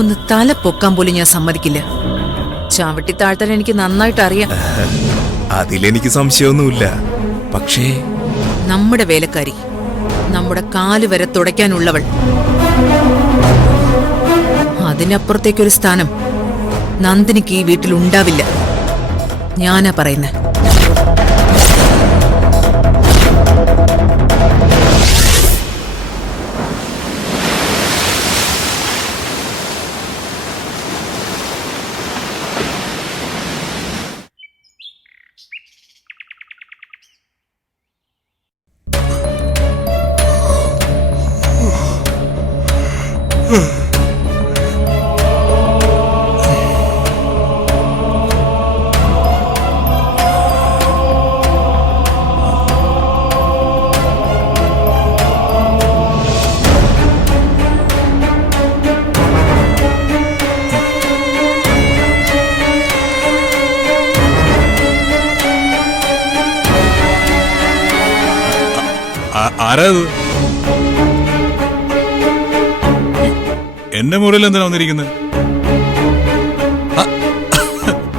ഒന്ന് തല പൊക്കാൻ പോലും ഞാൻ സമ്മതിക്കില്ല. ചവിട്ടി താഴ്ത്താൻ എനിക്ക് നന്നായിട്ട് അറിയാം. അതിലെനിക്ക് സംശയമൊന്നുമില്ല. പക്ഷേ നമ്മുടെ വേലക്കാരി, നമ്മുടെ കാല് വരെ തുടയ്ക്കാനുള്ളവൾ, അതിനപ്പുറത്തേക്കൊരു സ്ഥാനം നന്ദിനിക്ക് ഈ വീട്ടിൽ ഉണ്ടാവില്ല. ഞാനാ പറയുന്നേ. ആരാത്? എന്റെ മുറിയിൽ എന്തിനാ വന്നിരിക്കുന്നത്?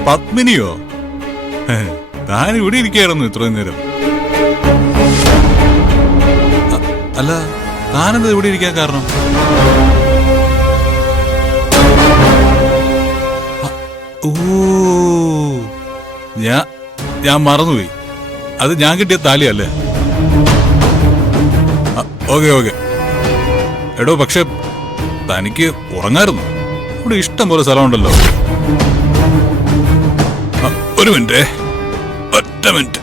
പത്മിനിയോ? താൻ ഇവിടെ ഇരിക്കുകയായിരുന്നു ഇത്രയും നേരം. അല്ല, താനെന്താ ഇവിടെ ഇരിക്കാൻ കാരണം? ഓ, ഞാൻ മറന്നുപോയി. അത് ഞാൻ കിട്ടിയ താലിയല്ലേ? Okay okay. എടോ, പക്ഷെ തനിക്ക് ഉറങ്ങായിരുന്നു. ഇവിടെ ഇഷ്ടം പോലെ സ്ഥലമുണ്ടല്ലോ. ഒരു മിനിറ്റ്, ഒറ്റ മിനിറ്റ്.